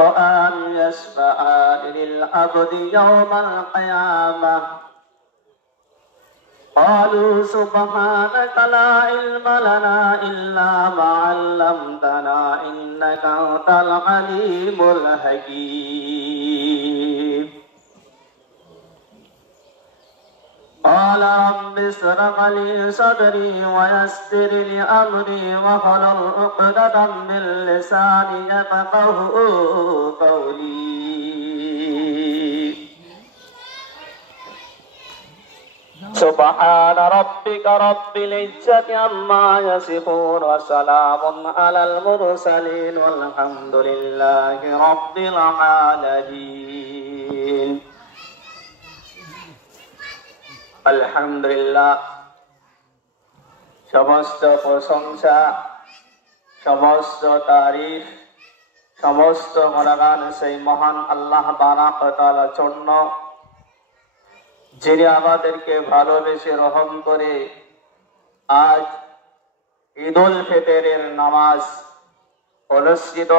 وأن يشفعان للعبد يوم القيامة قالوا سبحانك لا علم لنا إلا ما علمتنا إنك أنت العليم الحكيم قال رب اشرح لي صدري ويسر لي أمري واحلل عقدة من لساني يفقهوا قولي سبحان ربك رب العزة عما يصفون وسلام على المرسلين والحمد لله رب العالمين আলহামদুলিল্লাহ সমস্ত প্রশংসা সমস্ত তারিফ সমস্ত গুণগান সেই মহান আল্লাহ বারাক ওয়া তাআলার জন্য যিনি আমাদেরকে ভালোবেসে রহম করে আজ ঈদুল ফিতরের নামাজ অনুষ্ঠিত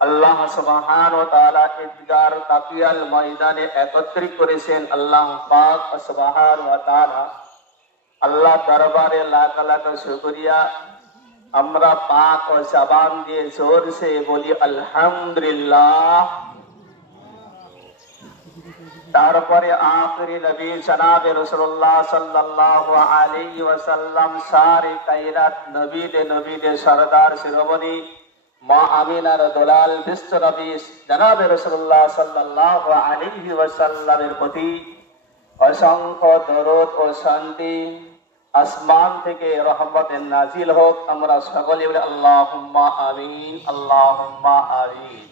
আল্লাহ সুবহানাহু ওয়া তাআলা ঈদগার তাকিয়াল ময়দানে একত্রিত করেছেন। আল্লাহ পাক সুবহানাহু ওয়া তাআলা আল্লাহ দরবারে লাখ লাখ শুকরিয়া। আমরা পাক ও জবান দিয়ে জোর সে বলি আলহামদুলিল্লাহ। তারপরে আখিরি নবী জনাবে রাসূলুল্লাহ সাল্লাল্লাহু আলাইহি ওয়াসাল্লাম সারে কায়নাত নবীদে সরদার শিরোমণি মা আমিনার দলাল বিশ্ব নবী জনাবে রাসূলুল্লাহ সাল্লাল্লাহু আলাইহি ওয়াসাল্লামের প্রতি অসংখ্য দরুদ ও শান্তি আসমান থেকে রহমতের নাজিল হোক। আমরা সকলে বলি আল্লাহুম্মা আমিন, আল্লাহুম্মা আমিন।